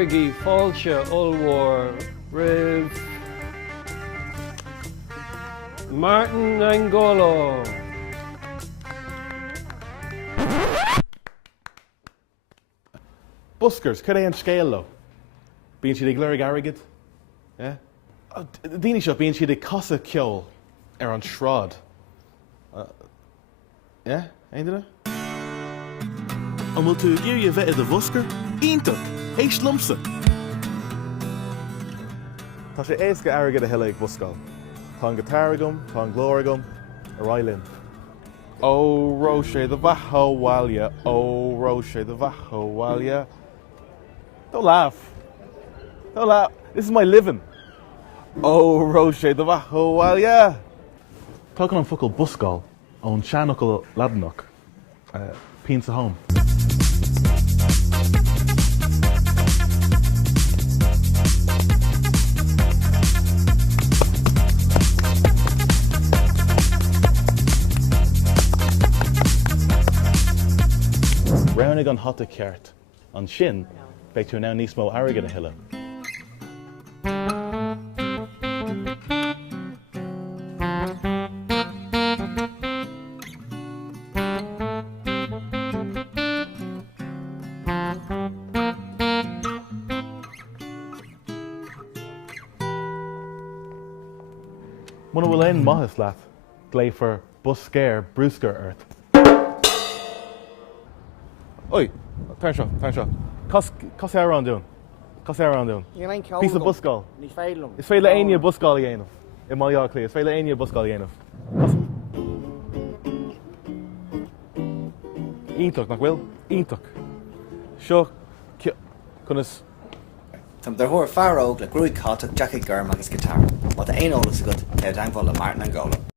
Garrigi, Falcha, Ulwar, Riv, Martin Angolo. Buskers, could I an scéal lo? Bíonn siad ag gclár airgid? Yeah? Daoine seo bíonn siad ag casa ceol an sráid. Yeah? Aon duine? An bhfuil tú géirí a bheith a Busker? Ionach, éist lumsa. Tá sé éasca airgid a thuile ag Buscáil. Tá an gclár agam, tá an glór agam, iarraidh linn. Ó ró sé do bheith ó ró sé do bheith. Don't laugh. Don't laugh. This is my living. Oh, Roche, the Vaho, well, yeah. Talking on fuckle Buscáil, on Shanukle Ladnock, Pinsa home. Rounding on hotta ceart, on shin, back to now nismo arrogant a hilla. Muna bhfuil aon maithas leat, glé for Busker, earth. Oi, turn shot. Cos around doing? Piece of Buscáil. It's féile aine Buscáil a dhéanamh. I maiá clí, it's féile aine Buscáil a dhéanamh. Ionach nach bhfuil? Ionach. Seo, conas. Tam der hoor far óg le grúig cáteach Jackie Gurm agus guitar. Wat the Angolo is good, Martin Angolo.